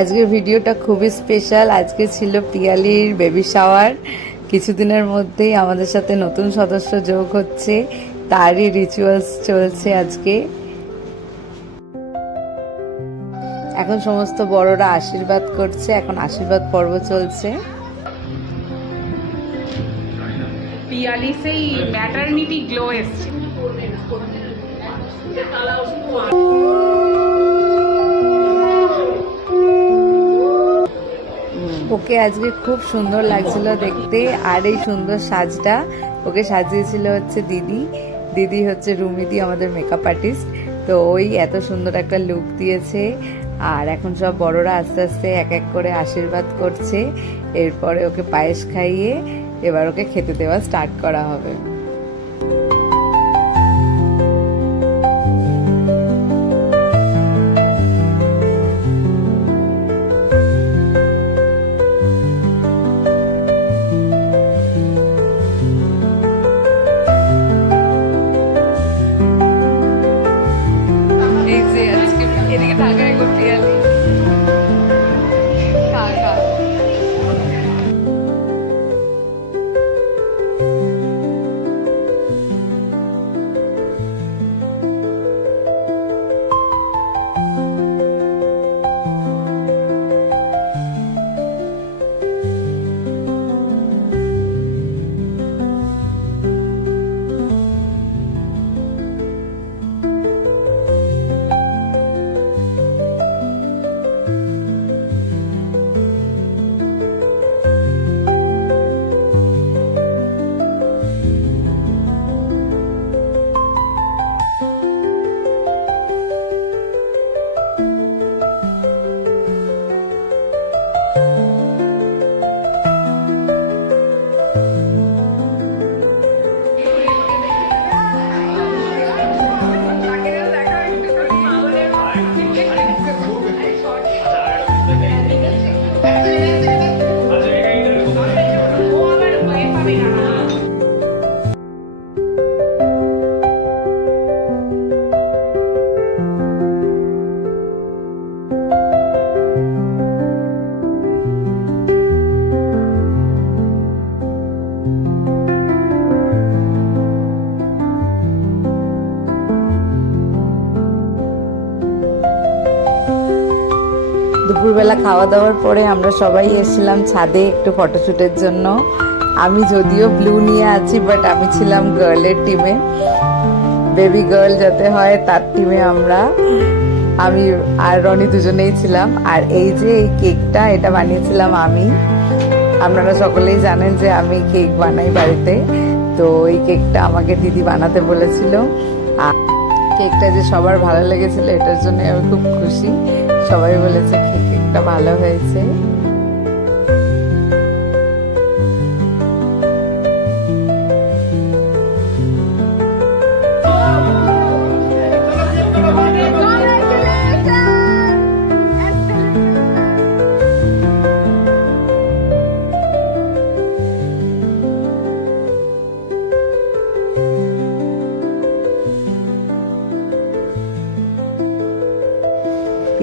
আজকের ভিডিওটা খুবই স্পেশাল। আজকে ছিল পিয়ালির বেবি শাওয়ার। কিছুদিনের মধ্যেই আমাদের সাথে নতুন সদস্য যোগ হচ্ছে, তারই রিচুয়ালস চলছে আজকে। এখন সমস্ত বড়রা আশীর্বাদ করছে, এখন আশীর্বাদ পর্ব চলছে। পিয়ালি সেই ম্যাটারনিটি গ্লো এসছে। ওকে আজকে খুব সুন্দর লাগছিল দেখতে, আর এই সুন্দর সাজটা ওকে সাজিয়েছিল হচ্ছে দিদি। দিদি হচ্ছে রুমিদি, আমাদের মেকআপ আর্টিস্ট। তো ওই এত সুন্দর একটা লুক দিয়েছে। আর এখন সব বড়রা আস্তে আস্তে এক এক করে আশীর্বাদ করছে। এরপরে ওকে পায়েস খাইয়ে এবার ওকে খেতে দেওয়া স্টার্ট করা হবে। দুপুরবেলা খাওয়া দাওয়ার পরে আমরা সবাই এসেছিলাম ছাদে একটু ফটোশ্যুটের জন্য। আমি যদিও ব্লু নিয়ে আছি, বাট আমি ছিলাম গার্লের টিমে। বেবি গার্ল যাতে হয় তার টিমে আমি আর রনি দুজনেই ছিলাম। আর এই যে এই কেকটা, এটা বানিয়েছিলাম আমি। আপনারা সকলেই জানেন যে আমি কেক বানাই বাড়িতে। তো এই কেকটা আমাকে দিদি বানাতে বলেছিল। আর কেকটা যে সবার ভালো লেগেছিল, এটার জন্য আমি খুব খুশি। সবাই বলেছে কেকটা ভালো হয়েছে।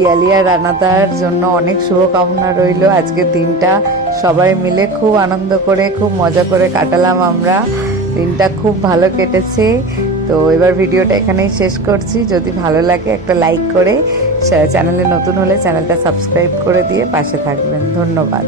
পিয়ালি আর রানাদার জন্য অনেক শুভকামনা রইল। আজকের দিনটা সবাই মিলে খুব আনন্দ করে, খুব মজা করে কাটালাম আমরা। দিনটা খুব ভালো কেটেছে। তো এবার ভিডিওটা এখানেই শেষ করছি। যদি ভালো লাগে একটা লাইক করে, চ্যানেলে নতুন হলে চ্যানেলটা সাবস্ক্রাইব করে দিয়ে পাশে থাকবেন। ধন্যবাদ।